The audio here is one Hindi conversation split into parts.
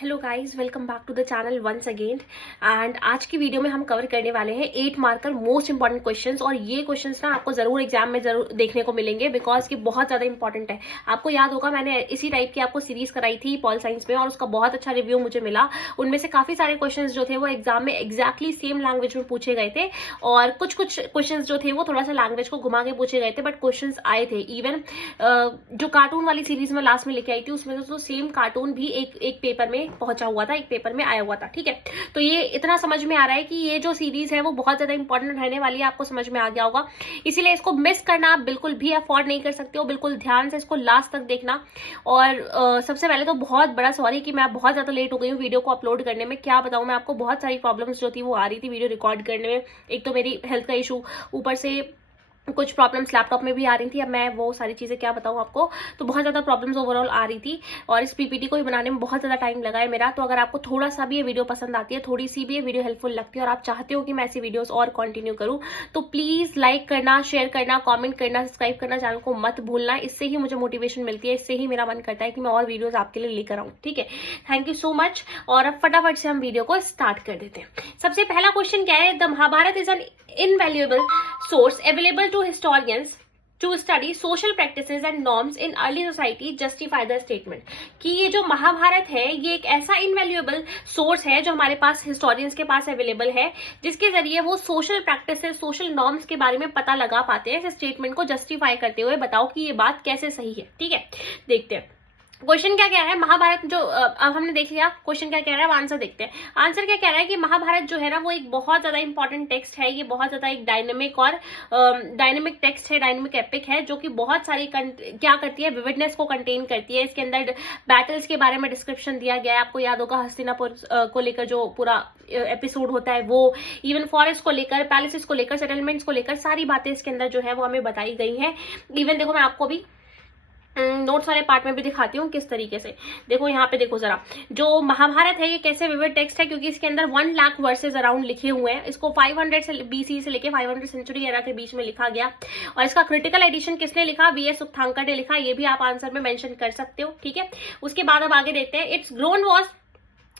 Hello guys, welcome back to the channel once again. And आज की वीडियो में हम कवर करने वाले हैं 8 मार्कर मोस्ट इंपॉर्टेंट क्वेश्चंस। और ये क्वेश्चंस ना आपको जरूर एग्जाम में जरूर देखने को मिलेंगे बिकॉज ये बहुत ज्यादा इंपॉर्टेंट है। आपको याद होगा मैंने इसी टाइप की आपको सीरीज कराई थी पॉल साइंस में और उसका बहुत अच्छा रिव्यू मुझे मिला। उनमें से काफी सारे क्वेश्चन जो थे वो एग्जाम में एग्जैक्टली सेम लैंग्वेज में पूछे गए थे और कुछ क्वेश्चन जो थे वो थोड़ा सा लैंग्वेज को घुमा के पूछे गए थे, बट क्वेश्चन आए थे। इवन जो कार्टून वाली सीरीज में लास्ट में लेके आई थी उसमें तो सेम कार्टून भी एक पेपर में पहुंचा हुआ था, एक पेपर में आया हुआ था। ठीक है, तो ये इतना समझ में आ रहा है कि ये जो सीरीज है वो बहुत ज्यादा इंपॉर्टेंट रहने वाली है, आपको समझ में आ गया होगा। इसीलिए इसको मिस करना आप बिल्कुल भी अफोर्ड नहीं कर सकते हो। बिल्कुल ध्यान से इसको लास्ट तक देखना। और सबसे पहले तो बहुत बड़ा सॉरी कि मैं बहुत ज्यादा लेट हो गई हूँ वीडियो को अपलोड करने में। क्या बताऊं मैं आपको, बहुत सारी प्रॉब्लम्स जो थी वो आ रही थी वीडियो रिकॉर्ड करने में। एक तो मेरी हेल्थ का इशू, ऊपर से कुछ प्रॉब्लम्स लैपटॉप में भी आ रही थी। अब मैं वो सारी चीजें क्या बताऊं आपको, तो बहुत ज्यादा प्रॉब्लम्स ओवरऑल आ रही थी और इस पीपीटी को ही बनाने में बहुत ज्यादा टाइम लगा है मेरा। तो अगर आपको थोड़ा सा भी ये वीडियो पसंद आती है, थोड़ी सी भी ये वीडियो हेल्पफुल लगती है और आप चाहते हो कि मैं ऐसी वीडियोस और कंटिन्यू करूं, तो प्लीज लाइक करना, शेयर करना, कॉमेंट करना, सब्सक्राइब करना, चैनल को मत भूलना। इससे ही मुझे मोटिवेशन मिलती है, इससे ही मेरा मन करता है कि मैं और वीडियोज आपके लिए लेकर आऊं। ठीक है, थैंक यू सो मच। और अब फटाफट से हम वीडियो को स्टार्ट कर देते हैं। सबसे पहला क्वेश्चन क्या है, the Mahabharata is an invaluable source available to historians to study social practices and norms in early society, justify the statement. कि ये जो महाभारत है ये एक ऐसा इनवैल्यूएबल सोर्स है जो हमारे पास हिस्टोरियंस के पास अवेलेबल है, जिसके जरिए वो सोशल प्रैक्टिसेस, सोशल नॉर्म्स के बारे में पता लगा पाते हैं। इस स्टेटमेंट को जस्टिफाई करते हुए बताओ कि ये बात कैसे सही है। ठीक है, देखते हैं क्वेश्चन क्या कह रहा है। महाभारत जो अब हमने देख लिया क्वेश्चन क्या कह रहा है, आंसर देखते हैं। आंसर क्या कह रहा है कि महाभारत जो है ना वो एक बहुत ज्यादा इंपॉर्टेंट टेक्स्ट है। ये बहुत ज्यादा एक डायनेमिक और डायनेमिक टेक्स्ट है, डायनेमिक एपिक है, जो कि बहुत सारी क्या करती है, विविडनेस को कंटेन करती है। इसके अंदर बैटल्स के बारे में डिस्क्रिप्शन दिया गया है। आपको याद होगा हस्तिनापुर को लेकर जो पूरा एपिसोड होता है वो, इवन फॉरेस्ट को लेकर, पैलेसेस को लेकर, सेटलमेंट्स को लेकर सारी बातें इसके अंदर जो है वो हमें बताई गई है। इवन देखो मैं आपको भी नोट्स वाले पार्ट में भी दिखाती हूँ किस तरीके से। देखो यहाँ पे देखो जरा, जो महाभारत है ये कैसे विविड टेक्स्ट है, क्योंकि इसके अंदर 1 लाख वर्सेज अराउंड लिखे हुए हैं। इसको 500 से बीसी से लेके 500 सेंचुरी एरा के बीच में लिखा गया। और इसका क्रिटिकल एडिशन किसने लिखा, वीएस सुक्थांकर ने लिखा। ये भी आप आंसर में मेंशन कर सकते हो। ठीक है, उसके बाद अब आगे देखते हैं।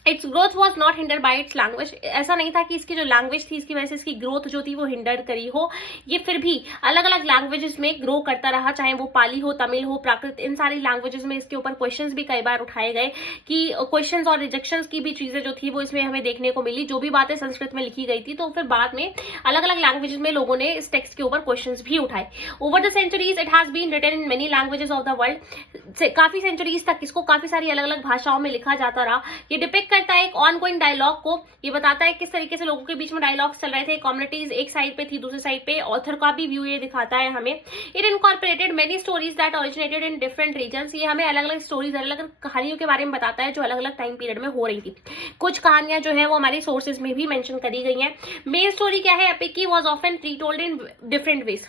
It's growth was not hinder bye it's language. ऐसा नहीं था कि इसकी जो लैंग्वेज थी इसकी वजह से इसकी ग्रोथ जो थी वो हिंडर करी हो। ये फिर भी अलग अलग लैंग्वेजेस में ग्रो करता रहा, चाहे वो पाली हो, तमिल हो, प्राकृत, इन सारी लैंग्वेजेस में इसके ऊपर क्वेश्चंस भी कई बार उठाए गए कि क्वेश्चंस और रिजेक्शंस की भी चीजें जो थी वो इसमें हमें देखने को मिली। जो भी बातें संस्कृत में लिखी गई थी तो फिर बाद में अलग अलग लैंग्वेजेस में लोगों ने इस टेक्स्ट के ऊपर क्वेश्चन भी उठाए। Over the centuries it has been written in many languages of the world. काफी सेंचुरीज तक इसको काफी सारी अलग अलग भाषाओं में लिखा जाता रहा। ये डिपिक्ट करता है एक ऑनगोइंग डायलॉग को। ये बताता है किस तरीके से लोगों के बीच में डायलॉग चल रहे थे, कम्युनिटीज एक साइड पे थी, दूसरी साइड पे ऑथर का भी व्यू ये दिखाता है हमें। It incorporated many stories that originated in different regions. ये हमें अलग अलग स्टोरीज, अलग अलग कहानियों के बारे में बताता है जो अलग अलग टाइम पीरियड में हो रही थी। कुछ कहानियां जो है वो हमारी सोर्सेज में भी मेंशन करी गई हैं। मेन स्टोरी क्या है, एपिक की was often retold in different ways.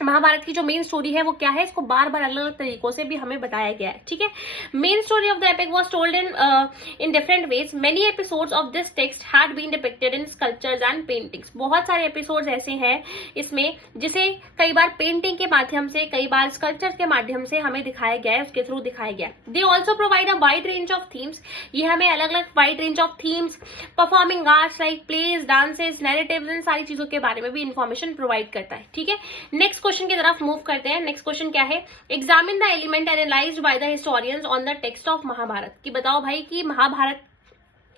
Mahabharata की जो मेन स्टोरी है वो क्या है, इसको बार बार अलग अलग तरीकों से भी हमें बताया गया है। ठीक है, main story of the epic was told in different ways. Many episodes of this text had been depicted in sculptures and paintings. बहुत सारे एपिसोड्स ऐसे हैं इसमें जिसे कई बार पेंटिंग के माध्यम से, कई बार स्कल्पचर के माध्यम से हमें दिखाया गया है, उसके थ्रू दिखाया गया है। They also provide a wide range of themes. ये हमें अलग अलग wide range of themes, performing arts like plays, dances, narratives, इन सारी चीजों के बारे में भी इंफॉर्मेशन प्रोवाइड करता है। ठीक है, नेक्स्ट क्वेश्चन की तरफ मूव करते हैं। नेक्स्ट क्वेश्चन क्या है, examine the element analysed by the historians on the text of Mahabharata. कि बताओ भाई कि महाभारत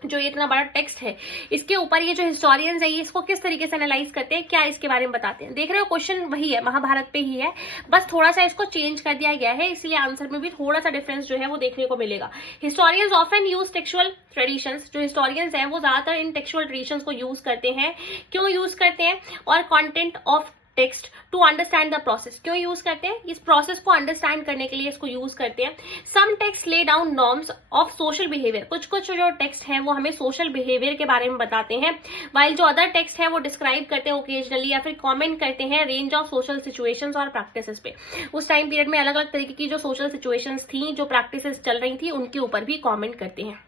जो इतना बड़ा टेक्स्ट है इसके ऊपर ये जो हिस्टोरियंस है ये इसको किस तरीके से एनालाइज करते हैं, क्या इसके बारे में बताते हैं। देख रहे हो क्वेश्चन वही है, महाभारत पे ही है, बस थोड़ा सा इसको चेंज कर दिया गया है, इसलिए आंसर में भी थोड़ा सा डिफरेंस जो है वो देखने को मिलेगा। Historians often use textual traditions. जो हिस्टोरियंस है वो ज्यादातर इन टेक्सुअल ट्रेडिशंस को यूज करते हैं। क्यों यूज करते हैं, और content of text to understand the process. क्यों यूज करते हैं, इस प्रोसेस को अंडरस्टैंड करने के लिए इसको यूज करते हैं। Some text lay down norms of social behaviour. कुछ जो टेक्स्ट है वो हमें सोशल बिहेवियर के बारे में बताते हैं, वाइल जो अदर टेक्स्ट है वो डिस्क्राइब करते हैं ओकेजनली या फिर कमेंट करते हैं रेंज ऑफ सोशल सिचुएशंस और प्रैक्टिसेस पे। उस टाइम पीरियड में अलग अलग तरीके की जो सोशल सिचुएशंस थी, जो प्रैक्टिसेस चल रही थी, उनके ऊपर भी कमेंट करते हैं।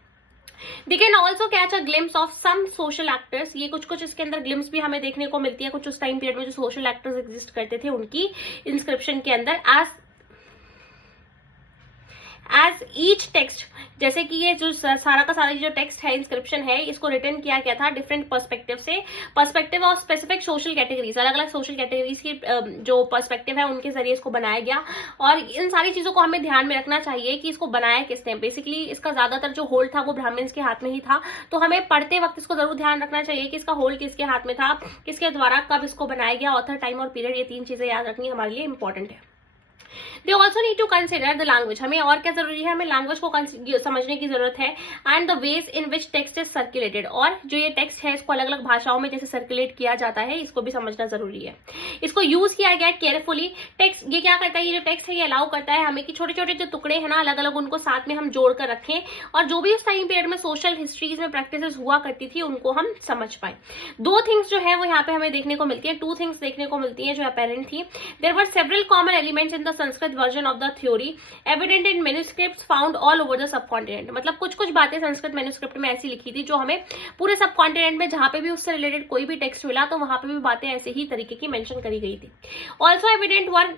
We can also catch a glimpse of some social actors। ये कुछ इसके अंदर ग्लिम्स भी हमें देखने को मिलती है। कुछ उस टाइम पीरियड में जो सोशल एक्टर्स एग्जिस्ट करते थे उनकी इंस्क्रिप्शन के अंदर एज ईच टेक्स्ट, जैसे कि ये जो सारा का सारा जो टेक्स्ट है, इंस्क्रिप्शन है, इसको रिटर्न किया गया था डिफरेंट पर्सपेक्टिव से, पर्सपेक्टिव और स्पेसिफिक सोशल कैटेगरीज, अलग अलग सोशल कैटेगरीज की जो पर्सपेक्टिव है उनके जरिए इसको बनाया गया। और इन सारी चीजों को हमें ध्यान में रखना चाहिए कि इसको बनाया किसने। बेसिकली इसका ज्यादातर जो होल्ड था वो ब्राह्मण्स के हाथ में ही था, तो हमें पढ़ते वक्त इसको जरूर ध्यान रखना चाहिए कि इसका होल्ड किसके हाथ में था, किसके द्वारा, कब इसको बनाया गया, ऑथर, टाइम और पीरियड, ये 3 चीजें याद रखनी हमारे लिए इंपॉर्टेंट है। They also need to consider the language, हमें और क्या जरूरी है, हमें लैंग्वेज को समझने की जरूरत है, and the ways in which text is circulated, और जो ये टेक्स्ट है इसको अलग अलग भाषाओं में जैसे सर्कुलेट किया जाता है इसको भी समझना जरूरी है। इसको यूज किया गया केयरफुली। टेक्स्ट ये क्या करता है, ये जो टेक्स्ट है ये अलाउ करता है हमें कि छोटे छोटे जो टुकड़े हैं ना अलग अलग, उनको साथ में हम जोड़ कर रखें, और जो भी उस टाइम पीरियड में सोशल हिस्ट्रीज में प्रैक्टिसेस हुआ करती थी उनको हम समझ पाए। 2 थिंग्स जो है वो यहाँ पे हमें देखने को मिलती है, 2 थिंग्स देखने को मिलती है जो अपेरेंट थी। There were several common elements in the Sanskrit version of the theory evident in manuscripts found all over the subcontinent, मतलब कुछ कुछ बातें संस्कृत मैन्युस्क्रिप्ट में ऐसी लिखी थी जो हमें पूरे सबकॉन्टिनेंट में जहां पे भी उससे रिलेटेड कोई भी टेक्स्ट मिला तो वहां पे भी बातें ऐसे ही तरीके की मेंशन करी गई थी। Also evident were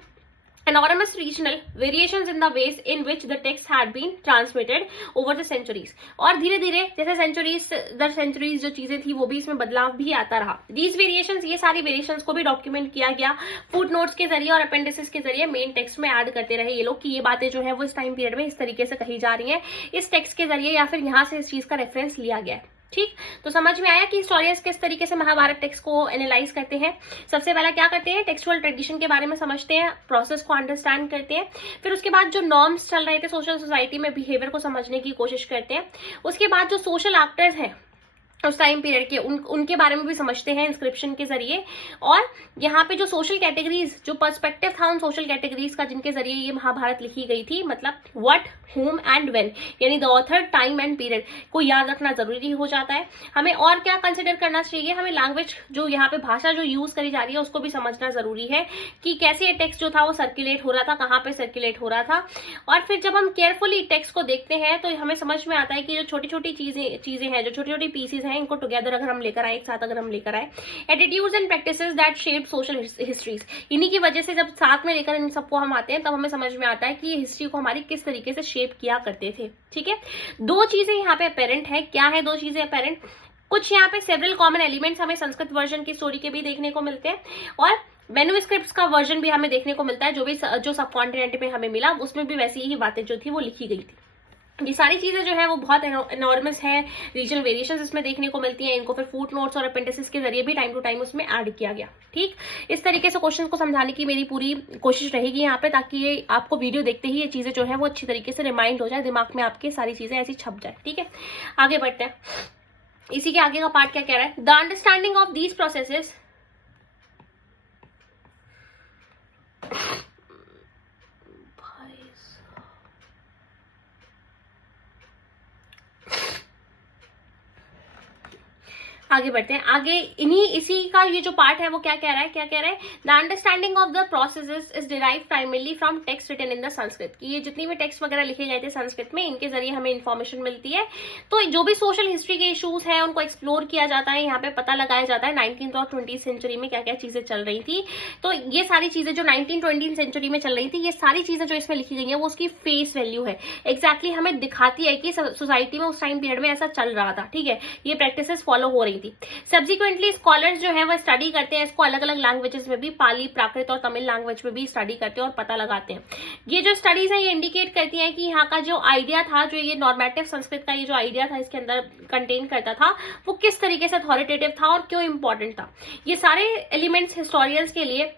enormous regional variations in the ways in which the text had been transmitted over the centuries, और धीरे धीरे जैसे सेंचुरीज दर सेंचुरीज जो चीजें थी वो भी इसमें बदलाव भी आता रहा। These variations, ये सारी वेरिएशंस को भी डॉक्यूमेंट किया गया फुट नोट्स के जरिए और अपेंडिसेस के जरिए मेन टेक्स्ट में ऐड करते रहे ये लोग कि ये बातें जो है वो इस टाइम पीरियड में इस तरीके से कही जा रही है, इस टेक्स्ट के जरिए या फिर यहाँ से इस चीज का रेफरेंस लिया गया है। ठीक, तो समझ में आया कि हिस्टोरियंस किस तरीके से महाभारत टेक्स्ट को एनालाइज करते हैं। सबसे पहला क्या करते हैं, टेक्सुअल ट्रेडिशन के बारे में समझते हैं, प्रोसेस को अंडरस्टैंड करते हैं, फिर उसके बाद जो नॉर्म्स चल रहे थे सोशल सोसाइटी में बिहेवियर को समझने की कोशिश करते हैं, उसके बाद जो सोशल एक्टर्स हैं उस टाइम पीरियड के उनके बारे में भी समझते हैं इंस्क्रिप्शन के जरिए, और यहाँ पे जो सोशल कैटेगरीज, जो पर्सपेक्टिव था उन सोशल कैटेगरीज का जिनके जरिए ये महाभारत लिखी गई थी, मतलब व्हाट, whom एंड व्हेन, यानी the author, time and period को याद रखना जरूरी हो जाता है। हमें और क्या कंसिडर करना चाहिए, हमें लैंग्वेज, जो यहाँ पे भाषा जो यूज करी जा रही है उसको भी समझना जरूरी है कि कैसे ये टेक्स्ट जो था वो सर्कुलेट हो रहा था, कहाँ पे सर्कुलेट हो रहा था। और फिर जब हम केयरफुली टेक्स्ट को देखते हैं तो हमें समझ में आता है कि जो छोटी छोटी चीजें हैं, जो छोटी छोटी पीसेज हैं, इनको टुगेदर अगर हम लेकर आए, एक साथ अगर हम लेकर आए, attitudes and practices that shaped social histories, इन्हीं की वजह से जब साथ में लेकर इन सबको हम आते हैं तब हमें समझ में आता है कि ये हिस्ट्री को हमारी किस तरीके से शेप किया करते थे। ठीक है, 2 चीजें यहाँ पे अपेरेंट है। क्या है 2 चीजें अपेरेंट? कुछ यहाँ पे सेवरल कॉमन एलिमेंट्स हमें संस्कृत वर्जन की स्टोरी के भी देखने को मिलते हैं, और मैन्युस्क्रिप्ट्स का वर्जन भी हमें देखने को मिलता है, जो सब कॉन्टिनेंट में हमें मिला उसमें भी वैसी ही बातें जो थी वो लिखी गई थी। ये सारी चीजें जो है वो बहुत एनॉर्मस है, रीजनल वेरिएशंस इसमें देखने को मिलती हैं, इनको फिर फुट नोट्स और अपेंडिसेस के जरिए भी टाइम टू टाइम उसमें ऐड किया गया। ठीक, इस तरीके से क्वेश्चन को समझाने की मेरी पूरी कोशिश रहेगी यहाँ पे, ताकि ये आपको वीडियो देखते ही ये चीजें जो है वो अच्छी तरीके से रिमाइंड हो जाए, दिमाग में आपके सारी चीजें ऐसी छप जाए। ठीक है, आगे बढ़ते हैं। इसी के आगे का पार्ट क्या कह रहा है, the understanding of these processes आगे बढ़ते हैं। आगे इसी का ये जो पार्ट है वो क्या कह रहा है, the understanding of the processes is derived primarily from text written in the Sanskrit, कि ये जितनी भी टेक्स्ट वगैरह लिखे गए थे संस्कृत में, इनके जरिए हमें इन्फॉर्मेशन मिलती है। तो जो भी सोशल हिस्ट्री के इशूज हैं उनको एक्सप्लोर किया जाता है, यहाँ पे पता लगाया जाता है 19th और 20th सेंचुरी में क्या क्या चीजें चल रही थी। तो ये सारी चीजें जो 19th-20th सेंचुरी में चल रही थी, ये सारी चीजें जो इसमें लिखी गई है वो उसकी फेस वैल्यू है, एग्जैक्टली हमें दिखाती है कि सोसाइटी में उस टाइम पीरियड में ऐसा चल रहा था। ठीक है, ये प्रैक्टिसेस फॉलो हो रही थी। सब्सिक्वेंटली स्कॉलर्स जो है वो स्टडी करते हैं इसको अलग अलग लैंग्वेजेस में भी, पाली, प्राकृत और तमिल लैंग्वेज में भी स्टडी करते हैं और पता लगाते हैं। ये जो स्टडीज है ये इंडिकेट करती हैं कि यहाँ का जो आइडिया था, जो ये नॉर्मेटिव संस्कृत का ये जो आइडिया था इसके अंदर कंटेन करता था, वो किस तरीके से अथॉरिटेटिव था और क्यों इंपॉर्टेंट था। ये सारे एलिमेंट्स हिस्टोरियंस के लिए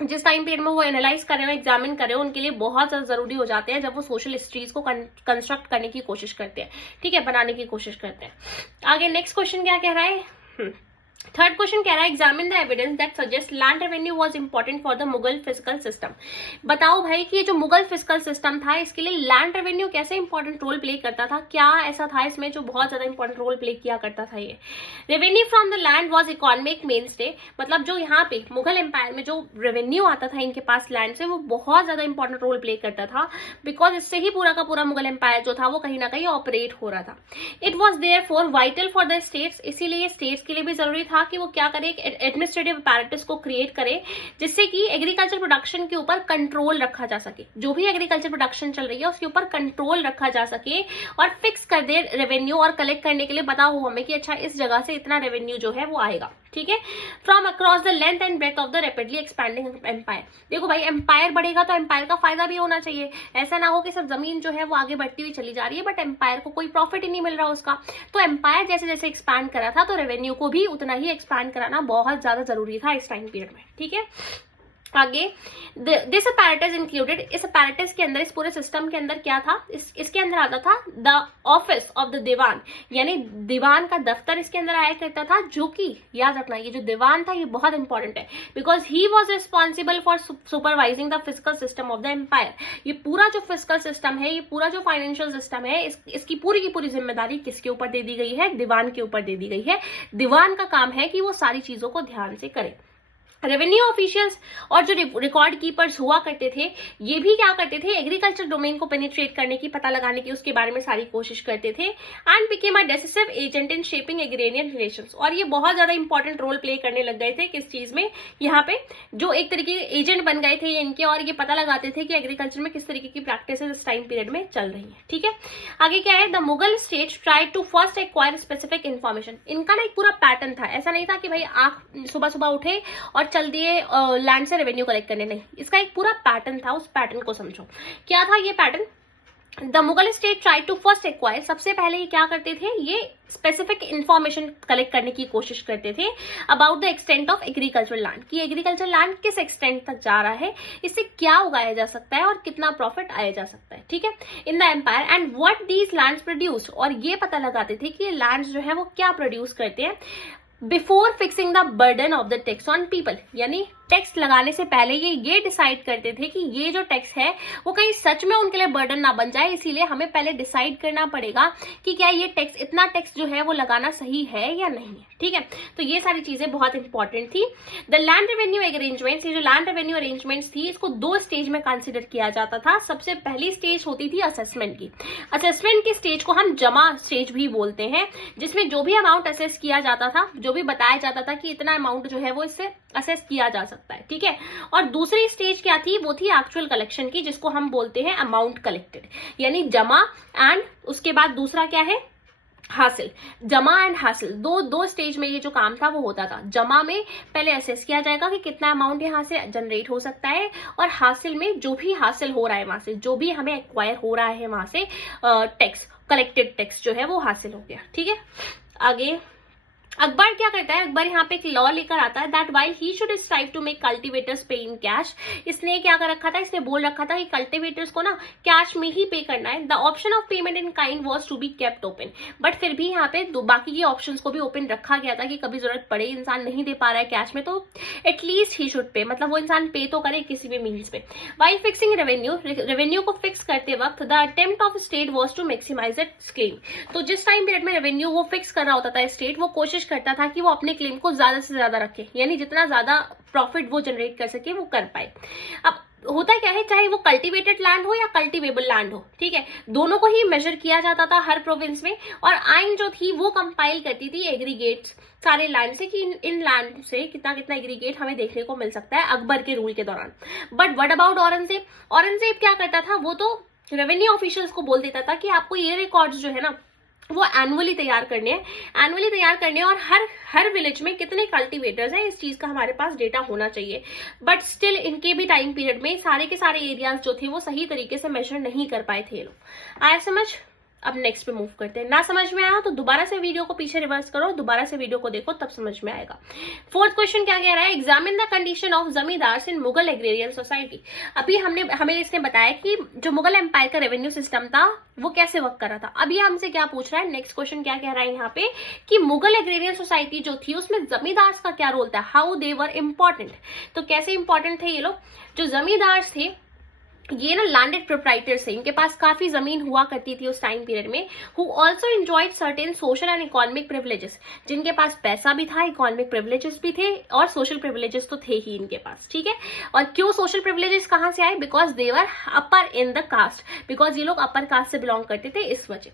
जिस टाइम पीरियड में वो एनालाइज कर रहे हो, एग्जामिन कर रहे हो, उनके लिए बहुत ज्यादा जरूरी हो जाते हैं जब वो सोशल हिस्ट्रीज को कंस्ट्रक्ट करने की कोशिश करते हैं। ठीक है, बनाने की कोशिश करते हैं। आगे नेक्स्ट क्वेश्चन क्या कह रहा है, थर्ड क्वेश्चन कह रहा है, examine the evidence that suggest land revenue was important for the Mughal physical system. बताओ भाई कि ये जो मुगल फिजिकल सिस्टम था इसके लिए लैंड रेवेन्यू कैसे इंपॉर्टेंट रोल प्ले करता था, क्या ऐसा था इसमें जो बहुत ज्यादा इंपॉर्टेंट रोल प्ले किया करता था। ये revenue from the land was economic main stay, मतलब जो यहाँ पे मुगल एम्पायर में जो रेवेन्यू आता था इनके पास लैंड से, वो बहुत ज्यादा इंपॉर्टेंट रोल प्ले करता था, बिकॉज इससे ही पूरा का पूरा मुगल एम्पायर जो था वो कहीं ना कहीं ऑपरेट हो रहा था। It was there for vital for the states, इसीलिए स्टेट्स के लिए भी जरूरी था कि वो क्या करे, एक एडमिनिस्ट्रेटिव अपैरेटस को क्रिएट करे जिससे कि एग्रीकल्चर प्रोडक्शन के ऊपर कंट्रोल रखा जा सके, जो भी एग्रीकल्चर प्रोडक्शन चल रही है उसके ऊपर कंट्रोल रखा जा सके और फिक्स कर दे रेवेन्यू, और कलेक्ट करने के लिए बता हो हमें कि अच्छा इस जगह से इतना रेवेन्यू जो है वो आएगा, ठीक है, from across the length and breadth of the rapidly expanding empire. देखो भाई, एम्पायर बढ़ेगा तो एम्पायर का फायदा भी होना चाहिए, ऐसा ना हो कि सब जमीन जो है वो आगे बढ़ती हुई चली जा रही है बट एम्पायर को कोई प्रॉफिट ही नहीं मिल रहा उसका। तो एम्पायर जैसे जैसे एक्सपैंड करा था तो रेवेन्यू को भी उतना ही एक्सपैंड कराना बहुत ज्यादा जरूरी था इस टाइम पीरियड में, ठीक है। आगे दिस अपैरेटस इंक्लूडेड, इस अपैरेटस के अंदर, इस पूरे सिस्टम के अंदर क्या था, इसके अंदर आता था द ऑफिस ऑफ द दीवान, यानी दीवान का दफ्तर इसके अंदर आया करता था, जो कि याद रखना ये जो दीवान था ये बहुत इंपॉर्टेंट है because he was responsible for supervising the physical system of the empire. ये पूरा जो फिजिकल सिस्टम है, ये पूरा जो फाइनेंशियल सिस्टम है, इसकी पूरी की पूरी जिम्मेदारी किसके ऊपर दे दी गई है, दीवान के ऊपर दे दी गई है। दीवान का काम है कि वो सारी चीजों को ध्यान से करे। रेवेन्यू ऑफिशियल्स और जो रिकॉर्ड कीपर्स हुआ करते थे ये भी क्या करते थे, एग्रीकल्चर डोमेन को पेनिट्रेट करने की, पता लगाने की, उसके बारे में सारी कोशिश करते थे and became a decisive agent in shaping agrarian relations. और ये बहुत ज्यादा इंपॉर्टेंट रोल प्ले करने लग गए थे किस चीज में, यहाँ पे जो एक तरीके के एजेंट बन गए थे इनके, और ये पता लगाते थे कि एग्रीकल्चर में किस तरीके की प्रैक्टिस इस टाइम पीरियड में चल रही है, ठीक है। आगे क्या है, the Mughal state try to first acquire specific information. इनका ना एक पूरा पैटर्न था, ऐसा नहीं था कि भाई आंख सुबह सुबह उठे और चल दिए लैंड से रेवेन्यू कलेक्ट करने, नहीं, इसका एक पूरा पैटर्न था। उस पैटर्न को समझो, क्या था ये pattern. The Mughal state try to first acquire, सबसे पहले ये क्या करते थे, ये स्पेसिफिक इंफॉर्मेशन कलेक्ट करने की कोशिश करते थे about the extent of agriculture land, कि एग्रीकल्चर लैंड किस एक्सटेंट तक जा रहा है, इससे क्या उगाया जा सकता है और कितना प्रॉफिट आया जा सकता है, ठीक है, in the empire and what these lands produce. और ये पता लगाते थे कि ये लैंड्स जो है वो क्या प्रोड्यूस करते हैं before fixing the burden of the tax on people, यानी टैक्स लगाने से पहले ये डिसाइड करते थे कि ये जो टैक्स है वो कहीं सच में उनके लिए बर्डन ना बन जाए, इसीलिए हमें पहले डिसाइड करना पड़ेगा कि क्या ये टैक्स, इतना टैक्स जो है वो लगाना सही है या नहीं है, ठीक है। तो ये सारी चीजें बहुत इंपॉर्टेंट थी। द लैंड रेवेन्यू अरेंजमेंट्स, ये जो लैंड रेवेन्यू अरेंजमेंट्स थी इसको 2 स्टेज में कंसिडर किया जाता था। सबसे पहली स्टेज होती थी असेसमेंट की। असेसमेंट की स्टेज को हम जमा स्टेज भी बोलते हैं, जिसमें जो भी अमाउंट असेस किया जाता था, जो भी बताया जाता था कि इतना अमाउंट जो है वो इससे असेस किया जा सकता है, ठीक है। और दूसरी स्टेज क्या थी, वो थी एक्चुअल कलेक्शन की, जिसको हम बोलते हैं अमाउंट कलेक्टेड, यानी जमा एंड उसके बाद दूसरा क्या है, हासिल। जमा एंड हासिल, दो स्टेज में ये जो काम था वो होता था। जमा में पहले असेस किया जाएगा कि कितना अमाउंट यहाँ से जनरेट हो सकता है, और हासिल में जो भी हासिल हो रहा है वहां से, जो भी हमें एक्वायर हो रहा है वहां से टैक्स, कलेक्टेड टैक्स जो है वो हासिल हो गया, ठीक है। आगे अकबर क्या करता है, अकबर यहाँ पे एक लॉ लेकर आता है that while he should strive to make cultivators pay in cash. इसने क्या कर रखा था, इसने बोल रखा था कि कल्टिवेटर्स को ना कैश में ही पे करना है। The option of payment in kind was to be kept open, but फिर भी यहाँ पे बाकी के ऑप्शंस को भी ओपन रखा गया था कि कभी जरूरत पड़े, इंसान नहीं दे पा रहा है कैश में, तो एटलीस्ट ही शुड पे, मतलब वो इंसान पे तो करे किसी भी मीन्स पे। वाइल फिक्सिंग रेवेन्यू को फिक्स करते वक्त the attempt of state was to maximise its claim. तो जिस टाइम पीरियड में रेवेन्यू वो फिक्स कर रहा होता था स्टेट, वो कोशिश करता था कि वो अपने क्लेम को ज्यादा से ज्यादा रखे, यानी जितना ज्यादा प्रॉफिट वो जनरेट कर सके वो कर पाए। अब होता क्या है, चाहे वो कल्टीवेटेड लैंड हो या कल्टीवेबल लैंड हो, ठीक है, दोनों को ही मेजर किया जाता था हर प्रोविंस में, और आइन जो थी वो कंपाइल करती थी एग्रीगेट्स सारे लैंड से कि इन लैंड से कितना कितना एग्रीगेट हमें देखने को मिल सकता है अकबर के रूल के दौरान। But what about Aurangzeb, Aurangzeb क्या करता था, वो तो रेवेन्यू ऑफिशियल्स को बोल देता था कि आपको ये रिकॉर्ड्स जो है ना वो एनुअली तैयार करने हैं, और हर विलेज में कितने कल्टीवेटर्स हैं इस चीज का हमारे पास डेटा होना चाहिए। बट स्टिल इनके भी टाइम पीरियड में सारे के सारे एरियाज जो थे वो सही तरीके से मेजर नहीं कर पाए थे ये लोग। आया समझ? अब नेक्स्ट पे मूव करते हैं। ना समझ में आया तो दोबारा से वीडियो को पीछे रिवर्स करो, दोबारा से वीडियो को देखो, तब समझ में आएगा। फोर्थ क्वेश्चन क्या कह रहा है, examine the condition of zamindars in Mughal agrarian society. अभी हमें इसने बताया कि जो मुगल एम्पायर का रेवेन्यू सिस्टम था वो कैसे वर्क कर रहा था। अभी हमसे क्या पूछ रहा है, नेक्स्ट क्वेश्चन क्या कह रहा है यहाँ पे कि मुगल एग्रेरियन सोसाइटी जो थी उसमें जमींदार्स का क्या रोल था, हाउ दे वर इम्पोर्टेंट। तो कैसे इंपॉर्टेंट थे ये लोग, जो जमींदार्स थे ये ना लैंडेड प्रोप्राइटर्स थे, इनके पास काफी जमीन हुआ करती थी उस टाइम पीरियड में, who also enjoyed certain social and economic privileges, जिनके पास पैसा भी था, इकोनॉमिक प्रिविलेजेस भी थे, और सोशल प्रिविलेजेस तो थे ही इनके पास, ठीक है। और क्यों सोशल प्रिविलेजेस कहाँ से आए, because they were upper in the caste, because ये लोग अपर कास्ट से बिलोंग करते थे, इस वजह।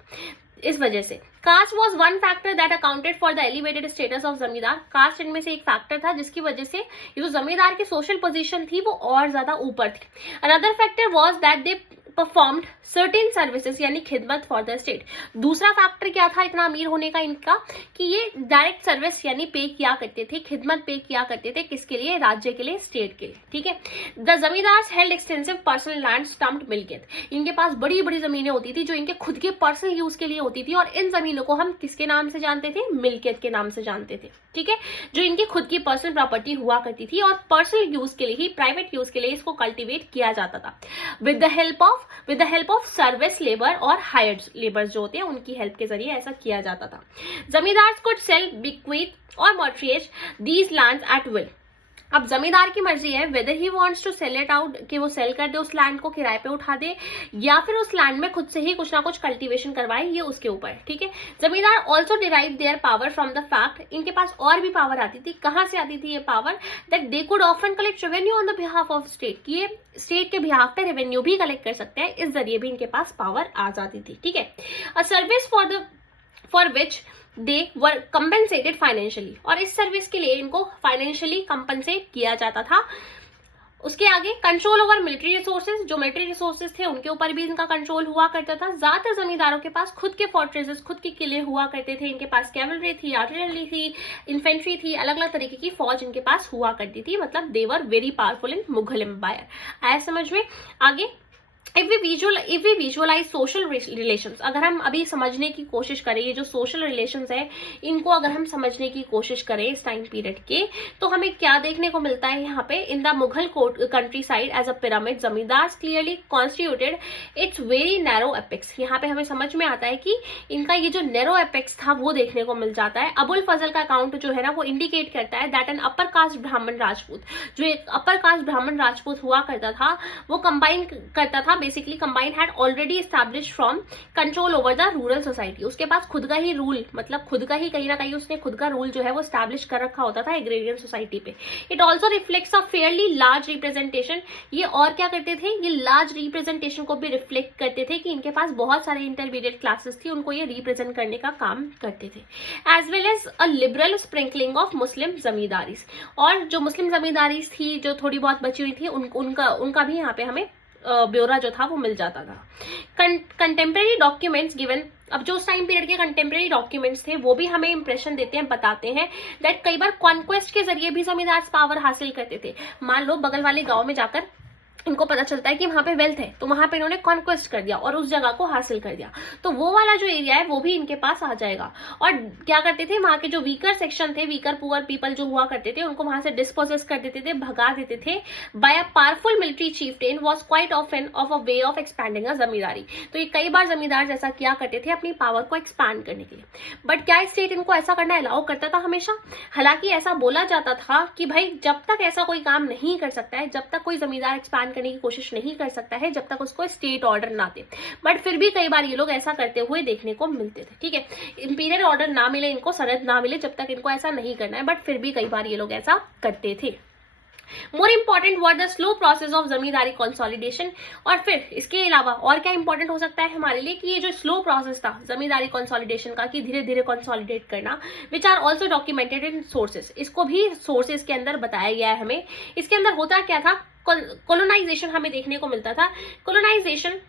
इस वजह से caste was one factor that accounted for the elevated status of zamindar. Caste इनमें से एक फैक्टर था जिसकी वजह से ये जो जमींदार की सोशल पोजीशन थी वो और ज्यादा ऊपर थी। Another factor was that they performed certain services यानी खिदमत फॉर द स्टेट। दूसरा फैक्टर क्या था इतना अमीर होने का इनका कि ये डायरेक्ट सर्विस यानी पे किया करते थे, खिदमत पे किया करते थे, किसके लिए? राज्य के लिए, स्टेट के लिए। ठीक है। The zamindars held extensive personal land stamped milkiyat. इनके पास बड़ी बड़ी जमीनें होती थी जो इनके खुद के पर्सनल यूज के लिए होती थी और इन जमीनों को हम किसके नाम से जानते थे? मिल्कियत के नाम से जानते थे। ठीक है। जो इनकी खुद की पर्सनल प्रॉपर्टी हुआ करती थी और पर्सनल यूज के लिए ही, प्राइवेट यूज के लिए इसको कल्टीवेट किया जाता था with the help of service labour और हायर्ड लेबर्स जो होते हैं उनकी हेल्प के जरिए ऐसा किया जाता था। जमींदार्स कुड सेल, बिक्वीथ और mortgage these lands at will. अब जमींदार की मर्जी है whether he wants to sell it out, कि वो सेल कर दे उस लैंड को, किराए पे उठा दे, या फिर उस लैंड में खुद से ही कुछ ना कुछ कल्टीवेशन करवाए, ये उसके ऊपर है। ठीक है। जमींदार also derive their power from the fact, इनके पास और भी पावर आती थी। कहां से आती थी ये power? That they could often collect revenue on the behalf of state, कि ये स्टेट के बिहाफ पे रेवेन्यू भी कलेक्ट कर सकते हैं, इस जरिए भी इनके पास पावर आ जाती थी। ठीक है। A service for which they were compensated financially, और इस सर्विस के लिए इनको फाइनेंशियली कंपेंसेट किया जाता था। उसके आगे कंट्रोल ओवर मिलिट्री रिसोर्सेज, जो मिलिट्री रिसोर्सेज थे उनके ऊपर भी इनका कंट्रोल हुआ करता था। ज्यादातर जमींदारों के पास खुद के फोर्ट्रेसेस, खुद के किले हुआ करते थे। इनके पास कैवलरी थी, आर्टिलरी थी, इन्फेंट्री थी, अलग अलग तरीके की फौज इनके पास हुआ करती थी। मतलब they were very powerful in Mughal empire. आया समझ में? आगे if we visualise social relations, अगर हम अभी समझने की कोशिश करें ये जो सोशल रिलेशंस है इनको अगर हम समझने की कोशिश करें इस टाइम पीरियड के, तो हमें क्या देखने को मिलता है यहाँ पे? In the Mughal countryside as a pyramid zamindars clearly constituted its very narrow apex. यहाँ पे हमें समझ में आता है कि इनका ये जो नैरो एपेक्स था वो देखने को मिल जाता है। अबुल फजल का अकाउंट जो है ना वो इंडिकेट करता है दैट एन अपर कास्ट ब्राह्मण राजपूत, जो एक अपर कास्ट ब्राह्मण राजपूत हुआ करता था वो कंबाइन करता था, basically combine had already established from control over the rural society. उसके पास खुद का ही रूल, मतलब खुद का ही कहीं ना कहीं उसने खुद का रूल जो है वो एस्टैब्लिश कर रखा होता था एग्रेरियन सोसाइटी पे। It also reflects a fairly large representation, ये और क्या करते थे? ये लार्ज रिप्रेजेंटेशन को भी रिफ्लेक्ट करते थे कि इनके पास बहुत सारे इंटरमीडिएट क्लासेस थी, उनको ये रिप्रेजेंट करने का काम करते थे। As well as a liberal sprinkling of Muslim zamindaris, और जो मुस्लिम जमींदारीज थी जो थोड़ी बहुत बची हुई थी उनका भी यहाँ पे हमें ब्यौरा जो था वो मिल जाता था। कंटेम्प्रेरी डॉक्यूमेंट्स गिवन, अब जो उस टाइम पीरियड के कंटेम्प्रेरी डॉक्यूमेंट्स थे वो भी हमें इंप्रेशन देते हैं, बताते हैं दैट कई बार कॉन्क्वेस्ट के जरिए भी जमींदार पावर हासिल करते थे। मान लो बगल वाले गांव में जाकर इनको पता चलता है कि वहां पे वेल्थ है, तो वहां पे इन्होंने कॉन्क्वेस्ट कर दिया और उस जगह को हासिल कर दिया, तो वो वाला जो एरिया है वो भी इनके पास आ जाएगा। और क्या करते थे? वहां के जो वीकर सेक्शन थे, वीकर पुअर पीपल जो हुआ करते थे, उनको वहां से डिस्पोजेस कर देते थे, भगा देते थे। By a powerful military chieftain was quite often of a way of expanding a zamindari. तो ये कई बार जमींदार जैसा किया करते थे अपनी पावर को एक्सपैंड करने के लिए। बट क्या स्टेट इनको ऐसा करना अलाउ करता था हमेशा? हालांकि ऐसा बोला जाता था कि भाई जब तक ऐसा कोई काम नहीं कर सकता है, जब तक कोई जमींदार एक्सपैंड करने की कोशिश नहीं कर सकता है, जब तक उसको स्टेट ऑर्डर ना दे। बट फिर भी कई बार ये लोग ऐसा करते हुए देखने को मिलते थे। ठीक है। इंपीरियल ऑर्डर ना मिले इनको, सनद ना मिले, जब तक इनको ऐसा नहीं करना है, बट फिर भी कई बार ये लोग ऐसा करते थे। More important were the slow process of zamindari consolidation, और फिर इसके अलावा और क्या इंपॉर्टेंट हो सकता है हमारे लिए कि ये जो स्लो प्रोसेस था जमींदारी कंसोलिडेशन का, कि धीरे धीरे कंसोलिडेट करना, which are also documented in sources, इसको भी सोर्सेस के अंदर बताया गया है हमें। इसके अंदर होता क्या था? कोलोनाइजेशन हमें देखने को मिलता था। कोलोनाइजेशन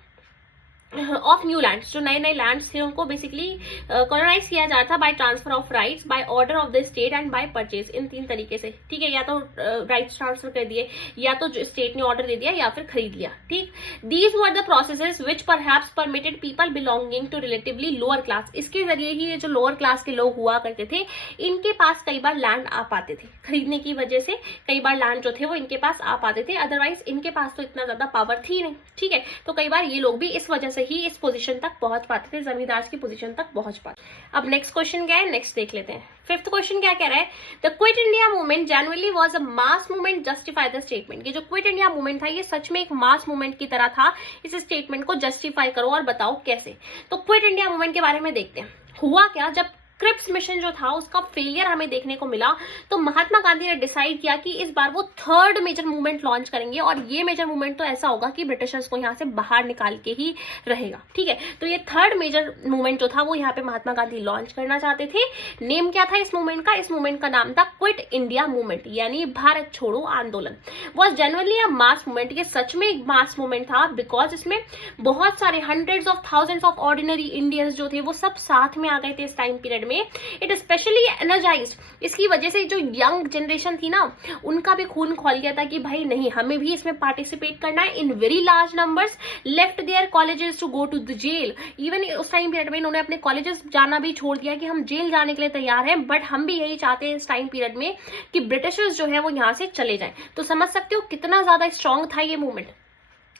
ऑफ न्यू लैंड्स, जो नए नए लैंड्स थे उनको बेसिकली कॉलोनाइज किया जा रहा था by transfer of rights, by order of the state and by purchase, इन तीन तरीके से। ठीक है। या तो राइट्स ट्रांसफर कर दिए, या तो स्टेट ने ऑर्डर दे दिया, या फिर खरीद लिया। ठीक। These were the processes which perhaps permitted people belonging to relatively lower class, इसके जरिए ही ये जो लोअर क्लास के लोग हुआ करते थे इनके पास कई बार लैंड आ पाते थे, खरीदने की वजह से कई बार लैंड जो थे वो इनके पास आ पाते थे, अदरवाइज इनके पास तो इतना ज्यादा पावर थी नहीं। ठीक है। तो कई बार ये लोग भी इस वजह से ही इस पोजीशन तक पहुंच पाते थे, जमींदार की पोजीशन तक पहुंच पाते। अब नेक्स्ट क्वेश्चन क्या है, नेक्स्ट देख लेते हैं। फिफ्थ क्वेश्चन क्या कह रहा है? The quit India movement generally was a mass movement, justify the statement. ये जो क्विट इंडिया मूवमेंट था ये सच में एक मास मूवमेंट की तरह था, इस स्टेटमेंट को जस्टिफाई करो और बताओ कैसे। तो क्विट इंडिया मूवमेंट के बारे में देखते हैं। हुआ क्या? जब क्रिप्स मिशन जो था उसका फेलियर हमें देखने को मिला, तो महात्मा गांधी ने डिसाइड किया कि इस बार वो थर्ड मेजर मूवमेंट लॉन्च करेंगे, और ये मेजर मूवमेंट तो ऐसा होगा कि ब्रिटिशर्स को यहाँ से बाहर निकाल के ही रहेगा। ठीक है, तो ये थर्ड मेजर मूवमेंट जो था वो यहाँ पे महात्मा गांधी लॉन्च करना चाहते थे। नेम क्या था इस मूवमेंट का? इस मूवमेंट का नाम था क्विट इंडिया मूवमेंट, यानी भारत छोड़ो आंदोलन। Was generally a mass movement. ये सच में एक मास मूवमेंट था, बिकॉज इसमें बहुत सारे hundreds of thousands of ordinary Indians जो थे वो सब साथ में आ गए थे इस टाइम पीरियड में। It specially energised. इसकी वजह से जो यंग जनरेशन थी ना, उनका भी खून खौल गया था कि भाई नहीं, हमें भी इसमें पार्टिसिपेट करना है। In very large numbers left their colleges to go to the jail. Even उस टाइम पीरियड में इन्होंने अपने कॉलेजेस जाना भी छोड़ दिया कि हम जेल जाने के लिए तैयार हैं, बट हम भी यही चाहते हैं इस टाइम पीरियड में कि ब्रिटिशर्स जो है वो यहाँ से चले जाएं। तो समझ सकते हो कितना ज्यादा स्ट्रांग था ये movement.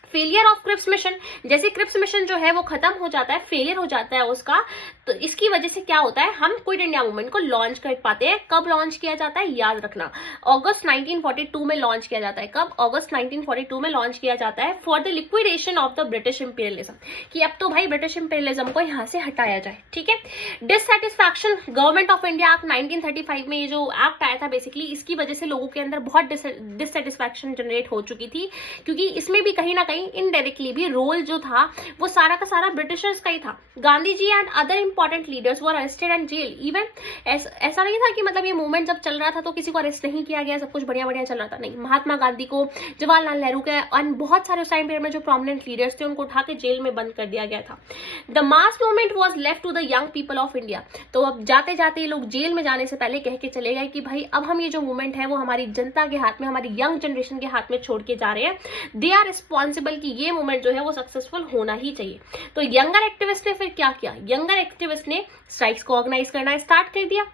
Failure of Cripps mission, जैसे क्रिप्स मिशन जो है वो खत्म हो जाता है, फेलियर हो जाता है उसका, तो इसकी वजह से क्या होता है, हम क्विट इंडिया मूवमेंट को लॉन्च कर पाते हैं। कब लॉन्च किया जाता है याद रखना, अगस्त 1942 में लॉन्च किया जाता है। कब? अगस्त 1942 में लॉन्च किया जाता है for the liquidation of the British imperialism, कि अब तो भाई ब्रिटिश इंपीरियलिज्म को यहाँ से हटाया जाए। ठीक है, dissatisfaction, government of India act 1935 में ये जो एक्ट आया था बेसिकली, इसकी वजह से लोगों के अंदर बहुत डिससेटिस्फैक्शन जनरेट हो चुकी थी, क्योंकि इसमें भी कहीं ना कहीं इनडायरेक्टली भी रोल जो था वो सारा का सारा ब्रिटिशर्स का ही था। Gandhi ji and other important leaders were arrested and jail. Even ऐसा नहीं था कि मतलब ये मूवमेंट जब चल रहा था तो किसी को अरेस्ट नहीं किया गया, सब कुछ बढ़िया बढ़िया चल रहा था, नहीं। महात्मा गांधी को, जवाहरलाल नेहरू के और बहुत सारे उस टाइम पीरियड में जो प्रोमिनेंट लीडर्स थे उनको उठा के जेल में बंद कर दिया गया था। The mass movement was left to the young people of India. तो अब जाते जाते ये लोग जेल में जाने से पहले कह के चले गए कि भाई अब हम ये जो मूवमेंट है वो हमारी जनता के हाथ में, हमारी यंग जनरेशन के हाथ में छोड़ के जा रहे हैं। दे आर रिस्पॉन्सिबल कि ये मूवमेंट जो है वो सक्सेसफुल होना ही चाहिए। तो यंगर एक्टिविस्ट ने फिर क्या किया? यंगर एक्टिविस्ट ने स्ट्राइक्स को ऑर्गेनाइज करना स्टार्ट कर दिया,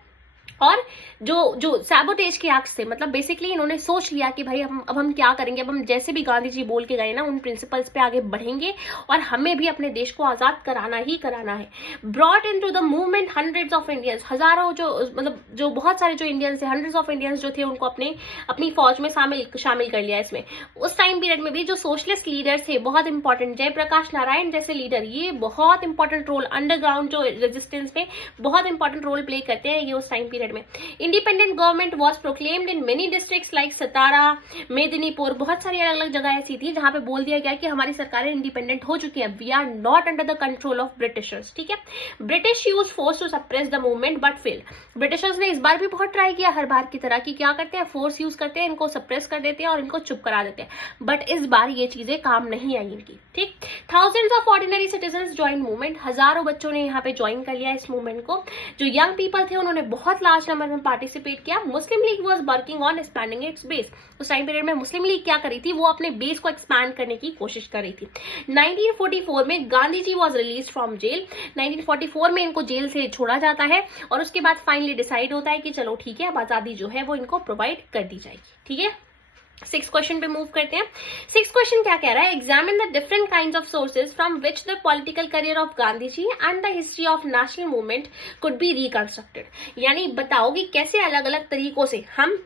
और जो सैबोटेज के एक्ट थे, मतलब बेसिकली इन्होंने सोच लिया कि भाई अब हम क्या करेंगे, अब हम जैसे भी गांधी जी बोल के गए ना उन प्रिंसिपल्स पे आगे बढ़ेंगे और हमें भी अपने देश को आजाद कराना ही कराना है। Brought into the movement hundreds of Indians, हजारों जो बहुत सारे जो इंडियंस थे, हंड्रेड्स ऑफ इंडियंस जो थे उनको अपनी फौज में शामिल कर लिया इसमें। उस टाइम पीरियड में भी जो सोशलिस्ट लीडर्स थे बहुत इंपॉर्टेंट, जयप्रकाश नारायण जैसे लीडर, ये बहुत इंपॉर्टेंट रोल, अंडरग्राउंड जो रेजिस्टेंस में बहुत इंपॉर्टेंट रोल प्ले करते हैं ये उस टाइम पीरियड में। Independent government was proclaimed in many districts like Satara, Medinipur, बहुत सारी अलग अलग जगह ऐसी थी जहां पे बोल दिया गया कि हमारी सरकारें इंडिपेंडेंट हो चुकी हैं, we are not under the control of Britishers. ठीक है, British use force to suppress the movement but failed. Britishers ने इस बार भी बहुत ट्राई किया, हर बार की तरह, कि क्या करते हैं, फोर्स यूज करते हैं, इनको सप्रेस कर देते हैं और इनको चुप करा देते हैं, बट इस बार ये चीजें काम नहीं आई इनकी। ठीक, thousands of ordinary citizens join movement, हजारों बच्चों ने यहाँ पे ज्वाइन कर लिया इस मूवमेंट को। जो यंग पीपल थे उन्होंने बहुत लार्ज नंबर में पार्टिसिपेट किया। Muslim League was working on expanding its base. उस टाइम पीरियड में मुस्लिम लीग क्या करी थी, वो अपने बेस को एक्सपैंड करने की कोशिश कर रही थी। 1944 में Gandhi ji was release from jail. 1944 में इनको जेल से छोड़ा जाता है और उसके बाद फाइनली डिसाइड होता है कि चलो ठीक है, अब आजादी जो है वो इनको प्रोवाइड कर दी जाएगी। ठीक है, 6 क्वेश्चन पे मूव करते हैं। 6 क्वेश्चन क्या कह रहा है, examine the different kinds of sources from which the political career of Gandhi ji and the history of national movement could be reconstructed. यानी बताओ कि कैसे अलग अलग तरीकों से हम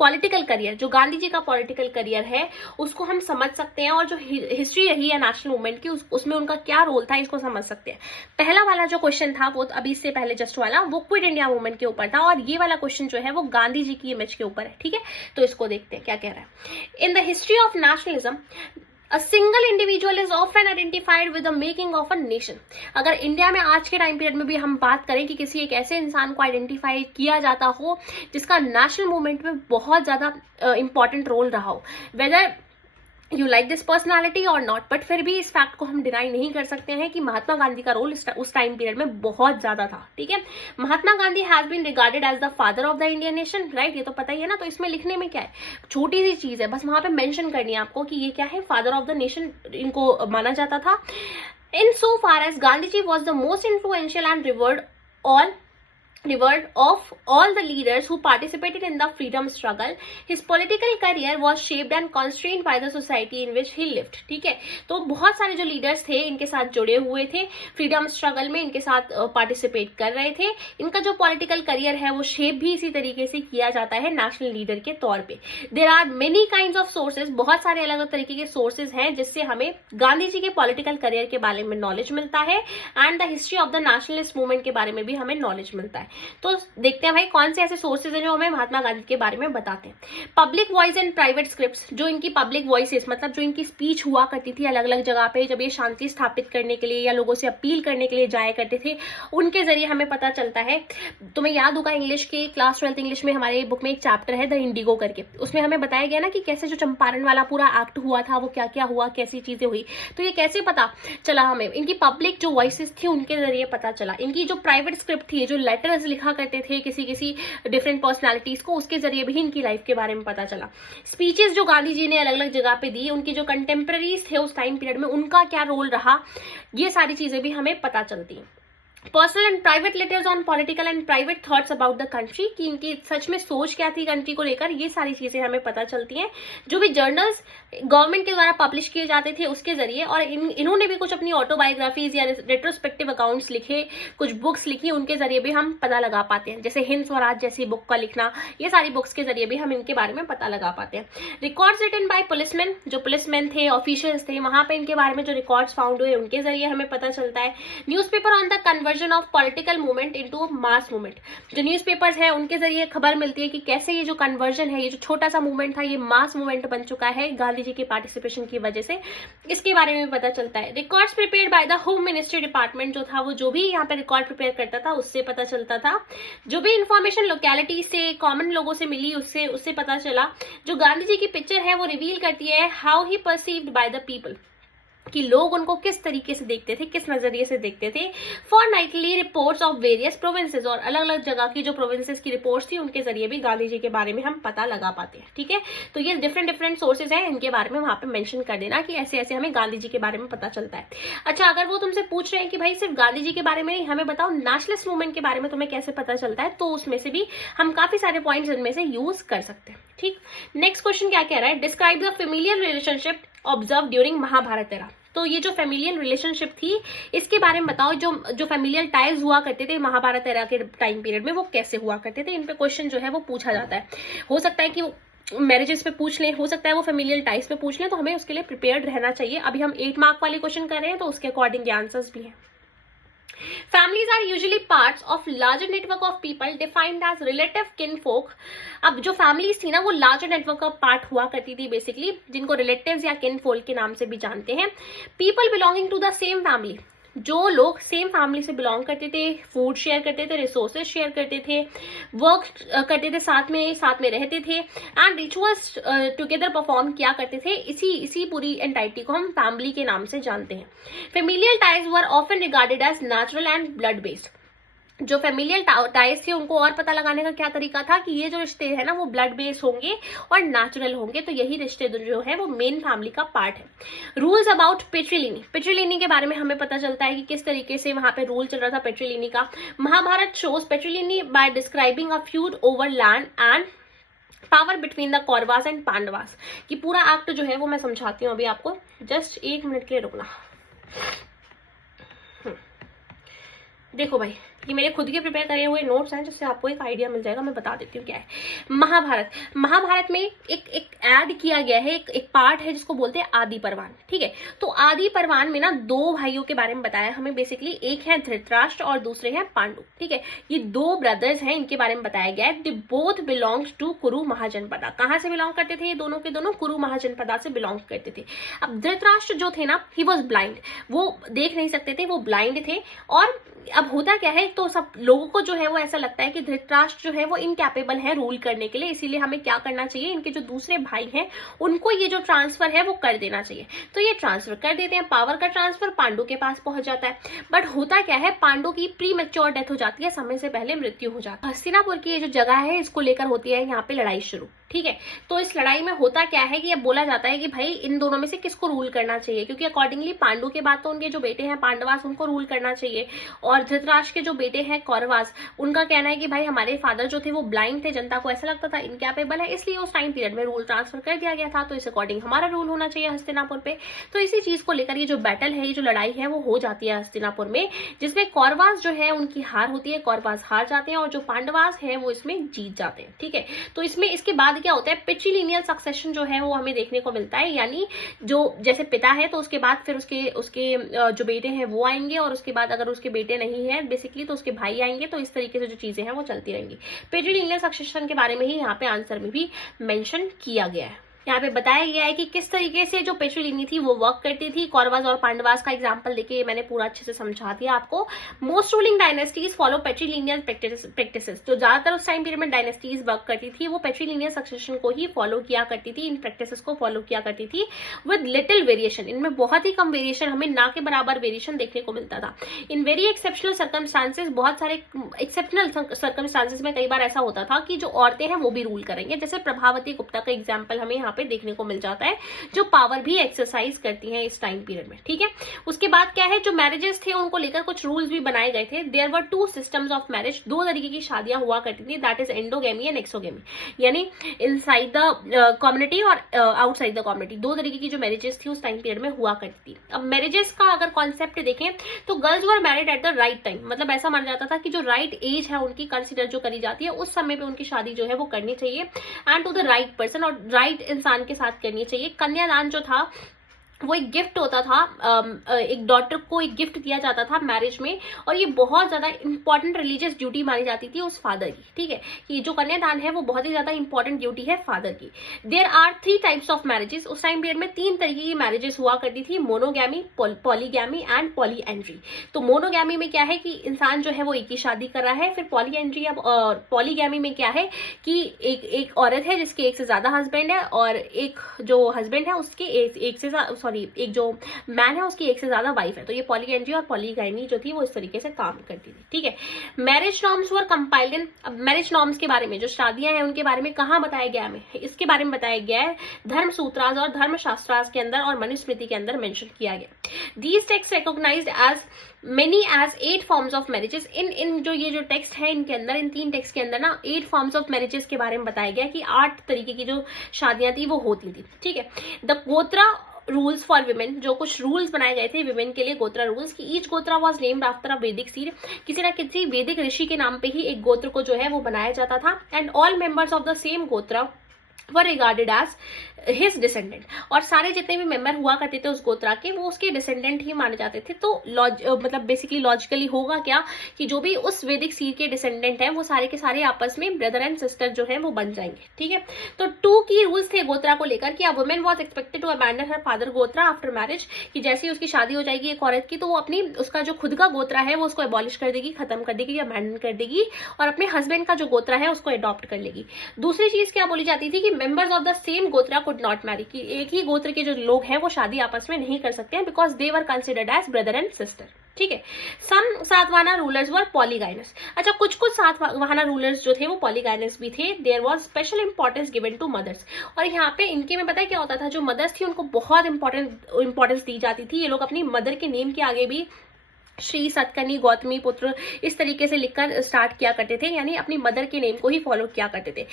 पॉलिटिकल करियर, जो गांधी जी का पॉलिटिकल करियर है उसको हम समझ सकते हैं, और जो हिस्ट्री रही है नेशनल मूवमेंट की उसमें उनका क्या रोल था इसको समझ सकते हैं। पहला वाला जो क्वेश्चन था वो अभी इससे पहले जस्ट वाला, वो क्विट इंडिया मूवमेंट के ऊपर था, और ये वाला क्वेश्चन जो है वो गांधी जी की इमेज के ऊपर है। ठीक है, तो इसको देखते हैं क्या कह रहा है। In the history of nationalism A single individual is often identified with the making of a nation। अगर इंडिया में आज के टाइम पीरियड में भी हम बात करें कि किसी एक ऐसे इंसान को आइडेंटिफाई किया जाता हो जिसका नेशनल मूवमेंट में बहुत ज्यादा इंपॉर्टेंट रोल रहा हो, whether you like this personality और नॉट, बट फिर भी इस फैक्ट को हम डिनाई नहीं कर सकते हैं कि महात्मा गांधी का रोल उस टाइम पीरियड में बहुत ज्यादा था। ठीक है, Mahatma Gandhi has been regarded as the father of the Indian nation, right, ये तो पता ही है ना। तो इसमें लिखने में क्या है, छोटी सी चीज है, बस वहां पे मेंशन करनी है आपको कि ये क्या है, फादर ऑफ द नेशन इनको माना जाता था। In so far as Gandhi ji was the most influential and revered of all the leaders who participated in the freedom struggle, his political career was shaped and constrained by the society in which he lived। ठीक है, तो बहुत सारे जो लीडर्स थे इनके साथ जुड़े हुए थे, फ्रीडम स्ट्रगल में इनके साथ पार्टिसिपेट कर रहे थे, इनका जो पॉलिटिकल करियर है वो शेप भी इसी तरीके से किया जाता है नेशनल लीडर के तौर पे। There are many kinds of sources, बहुत सारे अलग अलग तरीके के सोर्सेज हैं जिससे हमें गांधी जी के पॉलिटिकल करियर के बारे में नॉलेज मिलता है, and the history of the nationalist movement के बारे में भी हमें नॉलेज मिलता है। तो देखते हैं भाई कौन से ऐसे सोर्सेज हैं जो हमें महात्मा गांधी के बारे में बताते हैं। Public voice and private scripts, जो इनकी पब्लिक वॉइसेस मतलब जो इनकी स्पीच हुआ करती थी अलग अलग जगह पे, जब ये शांति स्थापित करने के लिए या लोगों से अपील करने के लिए जाया करते थे, उनके जरिए हमें पता चलता है। तुम्हें याद होगा इंग्लिश के क्लास 12th इंग्लिश में हमारे बुक में एक चैप्टर है द इंडिगो करके, उसमें हमें बताया गया ना कि कैसे जो चंपारण वाला पूरा एक्ट हुआ था वो क्या क्या हुआ, कैसी चीजें हुई। तो ये कैसे पता चला हमें, इनकी पब्लिक जो वॉइसेस थी उनके जरिए पता चला। इनकी जो प्राइवेट स्क्रिप्ट थी, जो लेटर्स लिखा करते थे किसी किसी डिफरेंट पर्सनालिटीज को, उसके जरिए भी इनकी लाइफ के बारे में पता चला। स्पीचेस जो गांधी जी ने अलग अलग जगह पे दी, उनके जो कंटेम्प्रेरीज थे उस टाइम पीरियड में उनका क्या रोल रहा, ये सारी चीजें भी हमें पता चलती हैं। Personal and private letters on political and private thoughts about the country, कि इनकी सच में सोच क्या थी कंट्री को लेकर, ये सारी चीजें हमें पता चलती हैं। जो भी जर्नल्स गवर्नमेंट के द्वारा पब्लिश किए जाते थे उसके जरिए, और इन्होंने भी कुछ अपनी ऑटोबायोग्राफीज या रेट्रोस्पेक्टिव अकाउंट्स लिखे, कुछ बुक्स लिखी, उनके जरिए भी हम पता लगा पाते हैं। जैसे हिंद स्वराज जैसी बुक का लिखना, ये सारी बुक्स के जरिए भी हम इनके बारे में पता लगा पाते हैं। रिकॉर्ड्स रिटन बाय पुलिसमैन, जो पुलिसमैन थे, ऑफिशियल्स थे, वहां पे इनके बारे में जो रिकॉर्ड्स फाउंड हुए उनके जरिए हमें पता चलता है। Newspaper on the conversion of political movement into mass movement, जो न्यूज़पेपर्स है उनके जरिए खबर मिलती है कि कैसे ये जो कन्वर्जन है, ये जो छोटा सा मूवमेंट था, ये मास मूवमेंट बन चुका है गांधी जी के पार्टिसिपेशन की वजह से, इसके बारे में पता चलता है। Records prepared by the home ministry department, जो था वो जो भी यहाँ पे रिकॉर्ड प्रिपेयर करता था उससे पता चलता था। जो भी इंफॉर्मेशन लोकेलिटी से, कॉमन लोगों से मिली उससे पता चला। जो गांधी जी की पिक्चर है वो रिवील करती है how he perceived by the people, कि लोग उनको किस तरीके से देखते थे, किस नजरिए से देखते थे। For Knightley reports of various provinces, और अलग अलग जगह की जो प्रोविंसेस की रिपोर्ट्स थी उनके जरिए भी गांधी जी के बारे में हम पता लगा पाते हैं। ठीक है, तो ये डिफरेंट सोर्सेज हैं, इनके बारे में वहां पे मेंशन कर देना कि ऐसे ऐसे हमें गांधी जी के बारे में पता चलता है। अच्छा, अगर वो तुमसे पूछ रहे हैं कि भाई सिर्फ गांधी जी के बारे में नहीं, हमें बताओ नेशनलिस्ट मूवमेंट के बारे में तुम्हें कैसे पता चलता है, तो उसमें से भी हम काफी सारे पॉइंट्स इनमें से यूज कर सकते हैं। ठीक, नेक्स्ट क्वेश्चन क्या कह रहा है, describe the familiar relationship observe during Mahabharata era. तो ये जो फेमिलियर रिलेशनशिप थी इसके बारे में बताओ, जो फेमिलियर टाइज हुआ करते थे महाभारत एरा के टाइम पीरियड में, वो कैसे हुआ करते थे। इन पे क्वेश्चन जो है वो पूछा जाता है। हो सकता है कि मैरिजेस पे पूछ लें, हो सकता है वो फेमिलियर टाइज पे पूछ लें, तो हमें उसके लिए प्रिपेयर्ड रहना चाहिए। अभी हम 8 मार्क वाले क्वेश्चन कर रहे हैं तो उसके अकॉर्डिंग के आंसर्स भी हैं। Families are usually parts of larger network of people defined as relative kinfolk. अब जो families थी ना वो larger network का पार्ट हुआ करती थी बेसिकली, जिनको relatives या kinfolk के नाम से भी जानते हैं। People belonging to the same family, जो लोग सेम फैमिली से बिलोंग करते थे, फूड शेयर करते थे, रिसोर्सेज शेयर करते थे, वर्क करते थे, साथ में रहते थे, एंड रिचुअल्स टुगेदर परफॉर्म किया करते थे। इसी पूरी एंटाइटी को हम फैमिली के नाम से जानते हैं। Familial ties were often regarded as natural and blood based. जो फेमिलियल टाइज थे उनको और पता लगाने का क्या तरीका था कि ये जो रिश्ते हैं ना वो ब्लड बेस्ड होंगे और नेचुरल होंगे, तो यही रिश्ते जो है वो मेन फैमिली का पार्ट है। रूल्स अबाउट पेट्रिलिनी के बारे में हमें पता चलता है कि किस तरीके से वहां पे रूल चल रहा था पेट्रिलिनी का। Mahabharata shows patriliny by describing a feud over land and power between the Kauravas and Pandavas, कि पूरा एक्ट जो है वो मैं समझाती हूँ अभी आपको, जस्ट 1 मिनट के लिए रुकना। देखो भाई, ये मेरे खुद के प्रिपेयर करे हुए नोट्स हैं जिससे आपको एक आइडिया मिल जाएगा। मैं बता देती हूँ क्या है। महाभारत में एक ऐड किया गया है, एक पार्ट है जिसको बोलते हैं आदि परवान। ठीक है, तो आदि परवान में ना 2 भाइयों के बारे में बताया हमें बेसिकली, एक है धृतराष्ट्र और दूसरे हैं पांडु। ठीक है, ये 2 ब्रदर्स हैं, इनके बारे में बताया गया है। दे बोथ बिलोंग्स टू कुरु महाजनपदा। कहाँ से बिलोंग करते थे ये दोनों के दोनों? कुरु महाजनपदा से बिलोंग करते थे। अब धृतराष्ट्र जो थे ना, ही वॉज ब्लाइंड, वो देख नहीं सकते थे, वो ब्लाइंड थे। और अब होता क्या है, तो सब लोगों को जो है वो ऐसा लगता है कि धृतराष्ट्र जो है वो इनकैपेबल है रूल करने के लिए, इसीलिए हमें क्या करना चाहिए, इनके जो दूसरे भाई हैं उनको ये जो ट्रांसफर है वो कर देना चाहिए। तो ये ट्रांसफर कर देते हैं, पावर का ट्रांसफर पांडु के पास पहुंच जाता है। बट होता क्या है, पांडु की प्री मैच्योर डेथ हो जाती है, समय से पहले मृत्यु हो जाती है। हस्तिनापुर की ये जो जगह है इसको लेकर होती है यहाँ पे लड़ाई शुरू। ठीक है, तो इस लड़ाई में होता क्या है कि अब बोला जाता है कि भाई इन दोनों में से किसको रूल करना चाहिए, क्योंकि अकॉर्डिंगली पांडु के बाद तो उनके जो बेटे हैं पांडवास उनको रूल करना चाहिए, और धृतराष्ट्र के जो बेटे हैं कौरवास, उनका कहना है कि भाई हमारे फादर जो थे वो ब्लाइंड थे, जनता को ऐसा लगता था इनकैपेबल है, इसलिए उस टाइम पीरियड में रूल ट्रांसफर कर दिया गया था, तो इस अकॉर्डिंग हमारा रूल होना चाहिए हस्तिनापुर पे। तो इसी चीज को लेकर ये जो बैटल है, ये जो लड़ाई है वो हो जाती है हस्तिनापुर में, जिसमें कौरवास जो है उनकी हार होती है, कौरवास हार जाते हैं और जो पांडवास है वो इसमें जीत जाते हैं। ठीक है, तो इसमें इसके बाद क्या होता है, पेट्रीलिनियल सक्सेशन जो है वो हमें देखने को मिलता है, यानी जो जैसे पिता है तो उसके बाद फिर उसके जो बेटे हैं वो आएंगे, और उसके बाद अगर उसके बेटे नहीं है बेसिकली तो उसके भाई आएंगे, तो इस तरीके से जो चीजें हैं वो चलती रहेंगी। पेट्रीलिनियल सक्सेशन के बारे में ही यहाँ पे आंसर में भी मेंशन किया गया है। यहाँ पे बताया गया है कि किस तरीके से जो पेट्रीलिनी थी वो वर्क करती थी। कौरवास और पांडवास का एग्जांपल देके मैंने पूरा अच्छे से समझा दिया आपको। Most ruling dynasties follow patrilineal practices. तो ज्यादातर उस टाइम पीरियड में डायनेस्टीज वर्क करती थी वो पेट्रीलिनियल सक्सेशन को ही फॉलो किया करती थी, इन प्रैक्टिसेस को फॉलो किया करती थी विद लिटिल वेरिएशन। इनमें बहुत ही कम वेरिएशन, हमें ना के बराबर वेरिएशन देखने को मिलता था। इन वेरी एक्सेप्शनल सर्कमस्टांसेस, बहुत सारे एक्सेप्शनल सर्कमस्टांसेस में कई बार ऐसा होता था कि जो औरतें हैं वो भी रूल करेंगे। जैसे प्रभावती गुप्ता का एग्जाम्पल हमें यहाँ पे देखने को मिल जाता है, जो पावर भी एक्सरसाइज करती हैं इस टाइम पीरियड में। ठीक है, उसके बाद क्या है, जो मैरिजेस थे उनको लेकर कुछ रूल्स भी बनाए गए थे। There were 2 systems of marriage, 2 तरीके की शादियां हुआ करती थी, that is endogamy and exogamy, यानी इनसाइड द कम्युनिटी और आउटसाइड द कम्युनिटी। 2 तरीके की जो मैरिजेस थी उस टाइम पीरियड में हुआ करती थी। अब मैरिजेस का अगर कॉन्सेप्ट देखें तो girls were married at the right time, मतलब ऐसा माना जाता था कि जो राइट एज है उनकी कंसिडर जो करी जाती है उस समय पे उनकी शादी जो है वो करनी चाहिए, and to the right person, और राइट इंसान के साथ करनी चाहिए। कन्यादान जो था वो एक गिफ्ट होता था, एक डॉटर को एक गिफ्ट दिया जाता था मैरिज में, और ये बहुत ज्यादा इंपॉर्टेंट रिलीजियस ड्यूटी मानी जाती थी उस फादर की। ठीक है, कि जो कन्यादान है वो बहुत ही ज्यादा इंपॉर्टेंट ड्यूटी है फादर की। There are 3 types of marriages. उस टाइम पीरियड में 3 तरीके की मैरिजेस हुआ करती थी, मोनोगैमी, पॉलीगैमी एंड पॉलीएंड्री। तो मोनोगैमी में क्या है कि इंसान जो है वो एक ही शादी कर रहा है। फिर पॉलीएंड्री और पॉलीगैमी में क्या है कि एक औरत है जिसके एक से ज्यादा हस्बैंड है, और एक जो हस्बैंड है उसके एक से एक जो मैन है उसकी एक से ज्यादा वाइफ है। तो ये पॉलीएंड्री और पॉलीगैमी जो थी वो इस तरीके से काम करती थी। ठीक है, marriage norms were compiled in. अब मैरिज नॉर्म्स के बारे में, जो शादियां हैं उनके बारे में कहाँ बताया गया है, हमें इसके बारे में बताया गया है धर्म सूत्रास और धर्मशास्त्रास के अंदर और मनुस्मृति के अंदर मेंशन किया गया। These texts recognised as many as 8 forms of marriages. इन जो ये जो टेक्स्ट है इनके अंदर, इन 3 टेक्स्ट के अंदर ना 8 फॉर्म्स ऑफ मैरिजेस के बारे में बताया गया कि 8 तरीके की जो शादियां थी वो होती थी। ठीक है, द गोत्रा रूल्स फॉर विमेन, जो कुछ रूल्स बनाए गए थे विमेन के लिए, गोत्रा रूल्स, की ईच गोत्रा वाज नेम्ड आफ्टर अ वैदिक सीड। किसी ना किसी वैदिक ऋषि के नाम पे ही एक गोत्र को जो है वो बनाया जाता था। And all members of the same गोत्रा वर रिगार्डेड एज हिज डिसेंडेंट, और सारे जितने भी मेंबर हुआ करते थे उस गोत्रा के वो उसके डिसेंडेंट ही माने जाते थे। तो मतलब बेसिकली लॉजिकली होगा क्या कि जो भी उस वैदिक सीड के डिसेंडेंट हैं वो सारे के सारे आपस में ब्रदर एंड सिस्टर जो है वो बन जाएंगे। ठीक है, तो 2 की रूल्स थे गोत्रा को लेकर कि a women was expected to abandon her father gotra after marriage, कि जैसे ही उसकी शादी हो जाएगी एक औरत की तो वो अपनी उसका जो खुद का गोत्रा है वो उसको एबॉलिश कर देगी, खत्म कर देगी या अबैंडन कर देगी, और अपने हस्बैंड का जो गोत्रा है उसको अडॉप्ट कर लेगी। दूसरी चीज क्या बोली जाती थी कि मेंबर्स ऑफ द सेम गोत्रा कुड नॉट मैरी, कि एक ही गोत्र के जो लोग हैं वो शादी आपस में नहीं कर सकते हैं, because they were considered as brother and sister. ठीक है, सम सातवाहना रूलर्स वर पॉलीगाइनस। अच्छा, कुछ सातवाहना रूलर्स जो थे वो पॉलीगाइनस भी थे। There was special importance given to mothers, और यहाँ पे इनके में पता है क्या होता था, जो मदर्स थी उनको बहुत इंपॉर्टेंस दी जाती थी। ये लोग अपनी मदर के नेम के आगे भी श्री, सतकर्णी, गौतमी पुत्र इस तरीके से लिखकर स्टार्ट किया करते थे, यानी अपनी मदर के नेम को ही फॉलो किया करते थे।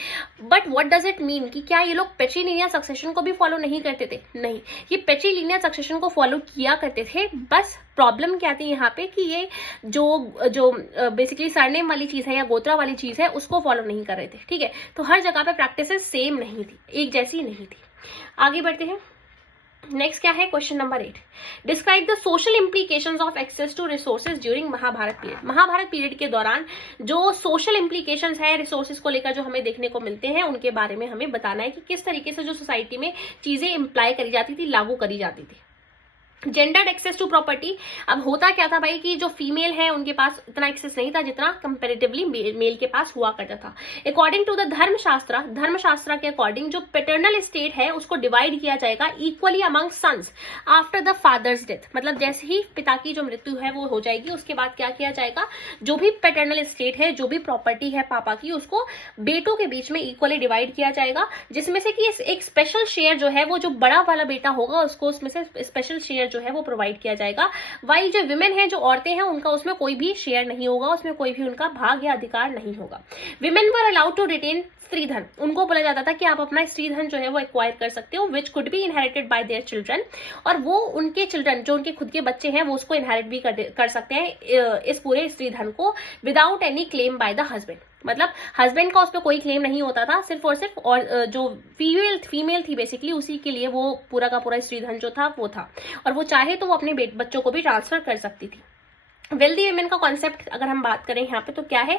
But what does it mean कि क्या ये लोग पेट्रीलिनियल सक्सेशन को भी फॉलो नहीं करते थे? नहीं, ये पेट्रीलिनियल सक्सेशन को फॉलो किया करते थे। बस प्रॉब्लम क्या थी यहाँ पे कि ये जो बेसिकली सरनेम वाली चीज है या गोत्रा वाली चीज है उसको फॉलो नहीं कर रहे थे। ठीक है, तो हर जगह पे प्रैक्टिसेस सेम नहीं थी, एक जैसी नहीं थी। आगे बढ़ते हैं, नेक्स्ट क्या है, question number 8, describe the social implications of access to resources during Mahabharata period. Mahabharata period के दौरान जो सोशल इम्प्लीकेशंस है रिसोर्सेज को लेकर जो हमें देखने को मिलते हैं उनके बारे में हमें बताना है कि किस तरीके से जो सोसाइटी में चीजें इम्प्लाई करी जाती थी, लागू करी जाती थी। जेंडर्ड एक्सेस टू प्रॉपर्टी, अब होता क्या था भाई कि जो फीमेल है उनके पास इतना एक्सेस नहीं था जितना कंपेरेटिवली मेल के पास हुआ करता था। अकॉर्डिंग टू द धर्मशास्त्र के अकॉर्डिंग जो पेटर्नल स्टेट है उसको डिवाइड किया जाएगा equally among sons after the father's death, मतलब जैसे ही पिता की जो मृत्यु है वो हो जाएगी उसके बाद क्या किया जाएगा, जो भी पेटर्नल स्टेट है, जो भी प्रॉपर्टी है पापा की, उसको बेटों के बीच में इक्वली डिवाइड किया जाएगा, जिसमें से कि एक स्पेशल शेयर जो है वो जो बड़ा वाला बेटा होगा उसको उसमें से स्पेशल शेयर जो है वो प्रोवाइड किया जाएगा। वही जो विमेन है, जो औरतें हैं, उनका उसमें कोई भी शेयर नहीं होगा, उसमें कोई भी उनका भाग या अधिकार नहीं होगा। Women were allowed to retain stridhana, उनको बोला जाता था कि आप अपना स्त्री धन जो है वो एक्वायर कर सकते हो, which could be inherited by their children, और वो उनके चिल्ड्रन जो उनके खुद के बच्चे हैं वो उसको इनहेरिट भी कर सकते हैं इस पूरे स्त्री धन को, without any claim by the husband, मतलब हस्बैंड का उस पर कोई क्लेम नहीं होता था, सिर्फ और सिर्फ और जो फीमेल थी बेसिकली उसी के लिए वो पूरा का पूरा स्त्री धन जो था वो था, और वो चाहे तो वो अपने बच्चों को भी ट्रांसफर कर सकती थी। वेल्दी वुमेन का कॉन्सेप्ट अगर हम बात करें यहाँ पे तो क्या है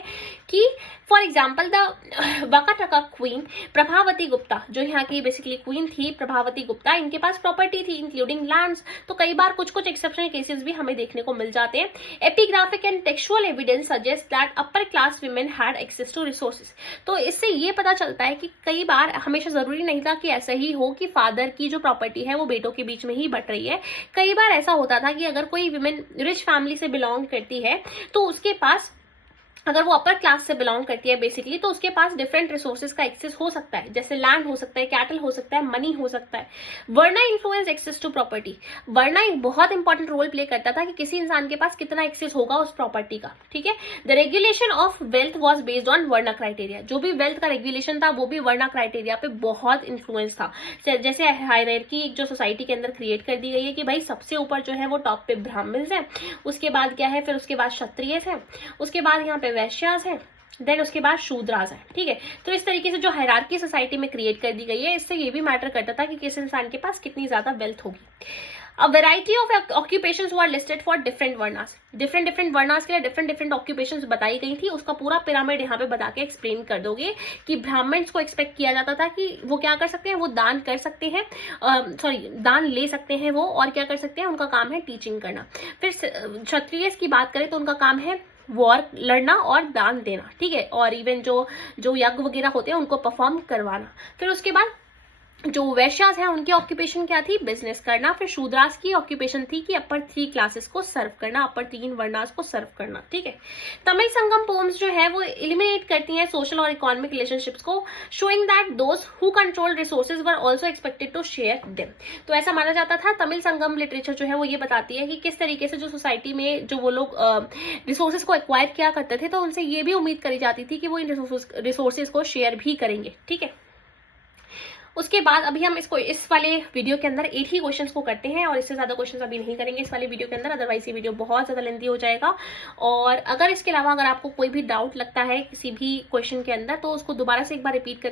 कि for example the Vakataka queen Prabhavati Gupta, जो यहाँ की बेसिकली क्वीन थी प्रभावती गुप्ता, इनके पास प्रॉपर्टी थी इंक्लूडिंग लैंड्स। तो कई बार कुछ कुछ एक्सेप्शनल केसेस भी हमें देखने को मिल जाते हैं। Epigraphic and textual evidence suggest that upper class women had access to resources. तो इससे ये पता चलता है कि कई बार हमेशा जरूरी नहीं था कि ऐसा ही हो कि फादर की जो प्रॉपर्टी है वो बेटों के बीच में ही बट रही है। कई बार ऐसा होता था कि अगर कोई वुमेन रिच फैमिली से बिलोंग करती है तो उसके पास, अगर वो अपर क्लास से बिलोंग करती है बेसिकली, तो उसके पास डिफरेंट रिसोर्सेज का एक्सेस हो सकता है, जैसे लैंड हो सकता है, कैटल हो सकता है, मनी हो सकता है। वर्ना इन्फ्लुएंस एक्सेस टू प्रॉपर्टी। वर्ना एक बहुत इंपॉर्टेंट रोल प्ले करता था कि किसी इंसान के पास कितना एक्सेस होगा उस प्रॉपर्टी का। ठीक है, the regulation of wealth was based on varna criteria. जो भी वेल्थ का रेगुलेशन था वो भी वर्ना क्राइटेरिया पे बहुत इन्फ्लुएंस था। जैसे हायरार्की एक जो सोसाइटी के अंदर क्रिएट कर दी गई है कि भाई सबसे ऊपर जो है वो टॉप पे ब्राह्मण्स है, उसके बाद क्या है, फिर उसके बाद क्षत्रिय है, उसके बाद यहाँ पे वैश्यास है, देन उसके बाद शूद्रास है। ठीक है, तो इस तरीके से जो हायरार्की सोसाइटी में क्रिएट कर दी गई है, इससे ये भी मैटर करता था कि किस इंसान के पास कितनी ज्यादा वेल्थ होगी। A variety of occupations were listed for different varnas. Different varnas के लिए डिफरेंट ऑक्यूपेशंस बताई गई थी। उसका पूरा पिरामिड यहाँ पे बता के एक्सप्लेन कर दोगे कि ब्राह्मण्स को एक्सपेक्ट किया जाता था कि वो क्या कर सकते हैं, वो दान कर सकते हैं, दान ले सकते हैं वो, और क्या कर सकते हैं, उनका काम है टीचिंग करना। फिर क्षत्रिय की बात करें तो उनका काम है वॉर लड़ना और दान देना। ठीक है, और इवन जो यज्ञ वगैरह होते हैं उनको परफॉर्म करवाना। फिर उसके बाद जो वैश्यास हैं उनकी ऑक्यूपेशन क्या थी, बिजनेस करना। फिर शूद्रास की ऑक्यूपेशन थी कि अपर 3 क्लासेस को सर्व करना, अपर 3 वर्णास को सर्व करना। ठीक है, तमिल संगम पोम्स जो है वो एलिमिनेट करती हैं सोशल और इकोनॉमिक रिलेशनशिप्स को, showing that those who control resources were also expected to share them. तो ऐसा माना जाता था। तमिल संगम लिटरेचर जो है वो ये बताती है कि किस तरीके से जो सोसाइटी में जो वो लोग रिसोर्सेज को एक्वायर किया करते थे, तो उनसे ये भी उम्मीद करी जाती थी कि वो इन रिसोर्सेज को शेयर भी करेंगे। ठीक है, उसके बाद अभी हम इस वाले वीडियो के अंदर 8 ही क्वेश्चंस को करते हैं और इससे ज्यादा क्वेश्चंस अभी नहीं करेंगे इस वाले वीडियो के अंदर, अदरवाइज ये वीडियो बहुत ज्यादा लेंथी हो जाएगा। और अगर इसके अलावा अगर आपको कोई भी डाउट लगता है किसी भी क्वेश्चन के अंदर तो उसको दोबारा से एक बार रिपीट कर